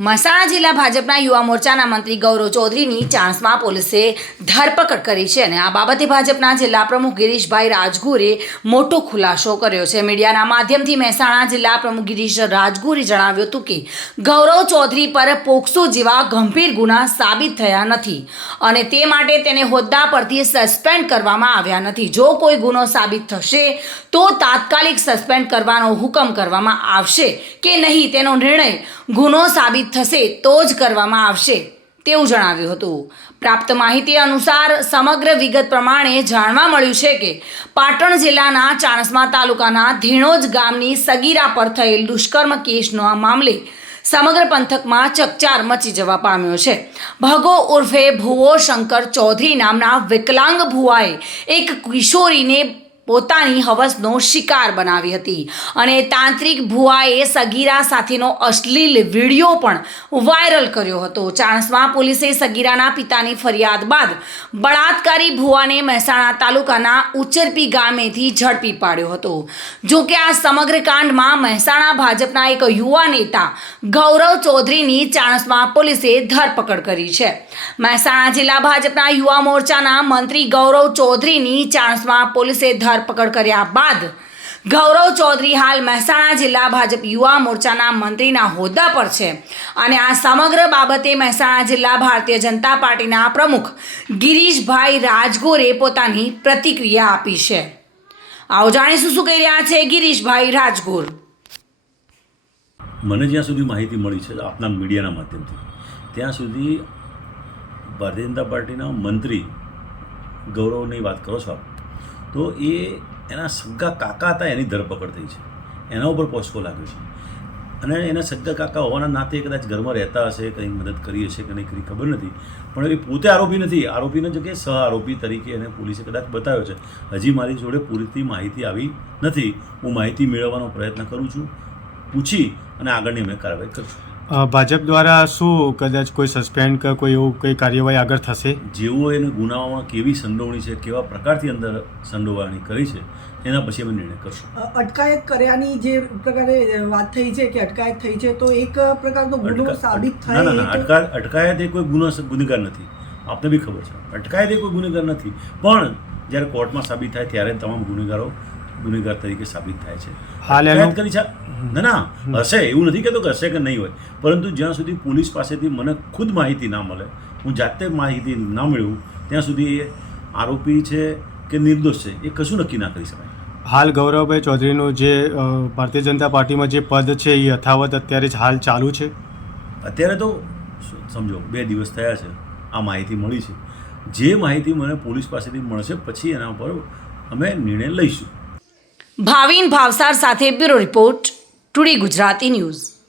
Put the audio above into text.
મહેસાણા જિલ્લા ભાજપના યુવા મોરચાના મંત્રી ગૌરવ ચૌધરીની ચાંસમાં પોલીસે ધરપકડ કરી છે અને આ બાબતે ભાજપના જિલ્લા પ્રમુખ ગિરીશભાઈ રાજગુરે મોટો ખુલાસો કર્યો છે. મીડિયાના માધ્યમથી મહેસાણા જિલ્લા પ્રમુખ ગિરીશ રાજગુરે જણાવ્યું હતું કે, ગૌરવ ચૌધરી પર પોક્સો જેવા ગંભીર ગુના સાબિત થયા નથી અને તે માટે તેને હોદ્દા પરથી સસ્પેન્ડ કરવામાં આવ્યા નથી. જો કોઈ ગુનો સાબિત થશે, તો તાત્કાલિક સસ્પેન્ડ કરવાનો હુકમ કરવામાં આવશે કે નહીં તેનો નિર્ણય ગુનો સાબિત થશે તો જ કરવામાં આવશે, તેવું જણાવ્યું હતું. પ્રાપ્ત માહિતી અનુસાર, સમગ્ર વિગત પ્રમાણે જાણવા મળ્યું છે કે પાટણ જિલ્લાના ચાણસ્મા તાલુકાના ધીણોજ ગામની સગીરા પર થયેલ દુષ્કર્મ કેસનો મામલે સમગ્ર પંથકમાં ચકચાર મચી જવા પામ્યો છે. ભગો ઉર્ફે ભુવો શંકર ચૌધરી નામના વિકલાંગ ભુવાએ એક કિશોરીને પોતાની હવસનો શિકાર બનાવી હતી. અને તાંત્રિક ભુવાએ સગીરા સાથેનો અશ્લીલ વીડિયો પણ વાયરલ કર્યો હતો. ચાણસમાં પોલીસે સગીરાના પિતાની ફરિયાદ બાદ બળાત્કારી ભુવાને મહેસાણા તાલુકાના ઉચરપી ગામેથી ઝડપી પાડ્યો હતો. જો કે આ સમગ્ર કાંડમાં મહેસાણા ભાજપના એક યુવા નેતા ગૌરવ ચૌધરીની ચાણસમાં પોલીસે ધરપકડ કરી છે. મહેસાણા જિલ્લા ભાજપના યુવા મોરચાના મંત્રી ગૌરવ ચૌધરીની ચાણસમાં પોલીસે ધરપકડ કર્યા બાદ ગૌરવ ચૌધરી હાલ મહેસાણા જિલ્લા ભાજપ યુવા મોરચાના મંત્રીના હોદ્દા પર છે. અને આ સમગ્ર બાબતે મહેસાણા જિલ્લા ભારતીય જનતા પાર્ટીના પ્રમુખ ગિરીશભાઈ રાજગોરે પોતાની પ્રતિક્રિયા આપી છે. આવો જાણીશું શું કહી રહ્યા છે ગિરીશભાઈ રાજગોર. મને જ્યાં સુધી માહિતી મળી છે આપના મીડિયાના માધ્યમથી, ત્યાં સુધી ભારતીય જનતા પાર્ટીના મંત્રી ગૌરવની વાત કરો છો આપ? તો એ એના સગા કાકા હતા, એની ધરપકડ થઈ છે. એના ઉપર પોસ્કો લાગ્યો છે. અને એના સગા કાકા હોવાના નાતે કદાચ ઘરમાં રહેતા હશે, કંઈ મદદ કરી હશે કે નહીં કરી ખબર નથી. પણ એ પોતે આરોપી નથી. આરોપીને જગ્યાએ સહ આરોપી તરીકે એને પોલીસે કદાચ બતાવ્યો છે. હજી મારી જોડે પૂરતી માહિતી આવી નથી. હું માહિતી મેળવવાનો પ્રયત્ન કરું છું. પૂછી અને આગળની અમે કાર્યવાહી કરશું. ભાજપ દ્વારા શું કદાચ કોઈ સસ્પેન્ડ કે કોઈ એવું કંઈ કાર્યવાહી આગળ થશે? જેઓ એને ગુનાઓમાં કેવી સંડોવણી છે કેવા પ્રકારથી અંદર સંડોવણી કરી છે એના પછી અમે નિર્ણય કરશું. અટકાયત કર્યાની જે પ્રકારે વાત થઈ છે કે અટકાયત થઈ છે તો એક પ્રકારનો ગુનો સાબિત થાય ના ના અટકાયત એ કોઈ ગુનો ગુનેગાર નથી. આપને બી ખબર છે. અટકાયત એ કોઈ ગુનેગાર નથી. પણ જ્યારે કોર્ટમાં સાબિત થાય ત્યારે તમામ ગુનેગારો ગુનેગાર તરીકે સાબિત થાય છે. હાલ એનું- કરી છે. ના ના હશે એવું નથી કહેતો કે હશે કે નહીં હોય. પરંતુ જ્યાં સુધી પોલીસ પાસેથી મને ખુદ માહિતી ના મળે હું જાતે માહિતી ના મેળવું ત્યાં સુધી એ આરોપી છે કે નિર્દોષ છે એ કશું નક્કી ના કરી શકાય. હાલ ગૌરવભાઈ ચૌધરીનું જે ભારતીય જનતા પાર્ટીમાં જે પદ છે એ યથાવત અત્યારે જ હાલ ચાલુ છે? અત્યારે તો સમજો બે દિવસ થયા છે આ માહિતી મળી છે. જે માહિતી મને પોલીસ પાસેથી મળશે પછી એના પર અમે નિર્ણય લઈશું. ભાવિન ભાવસાર સાથે bureau report. Today Gujarati news